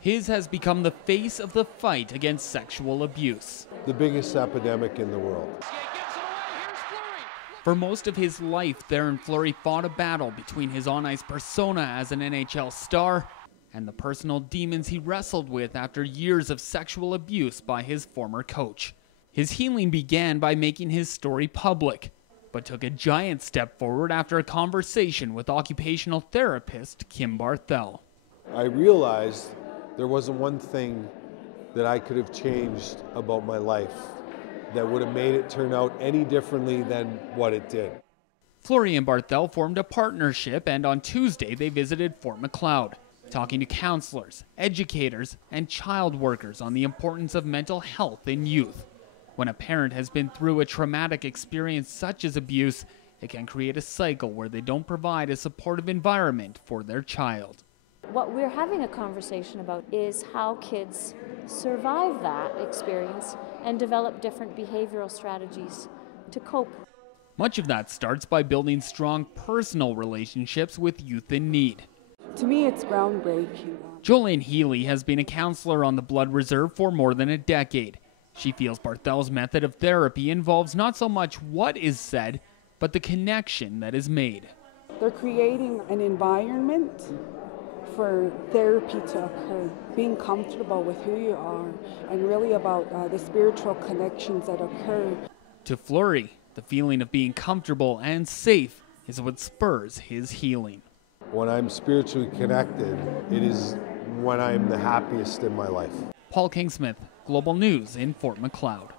His has become the face of the fight against sexual abuse. The biggest epidemic in the world. For most of his life, Theo Fleury fought a battle between his on-ice persona as an NHL star and the personal demons he wrestled with after years of sexual abuse by his former coach. His healing began by making his story public, but took a giant step forward after a conversation with occupational therapist Kim Barthel. I realized there wasn't one thing that I could have changed about my life that would have made it turn out any differently than what it did. Fleury and Barthel formed a partnership, and on Tuesday they visited Fort Macleod, talking to counselors, educators, and child workers on the importance of mental health in youth. When a parent has been through a traumatic experience such as abuse, it can create a cycle where they don't provide a supportive environment for their child. What we're having a conversation about is how kids survive that experience and develop different behavioral strategies to cope. Much of that starts by building strong personal relationships with youth in need. To me, it's groundbreaking. Jolene Healy has been a counselor on the Blood Reserve for more than a decade. She feels Barthel's method of therapy involves not so much what is said, but the connection that is made. They're creating an environment for therapy to occur, being comfortable with who you are, and really about the spiritual connections that occur. To Fleury, the feeling of being comfortable and safe is what spurs his healing. When I'm spiritually connected, it is when I'm the happiest in my life. Paul Kingsmith, Global News in Fort Macleod.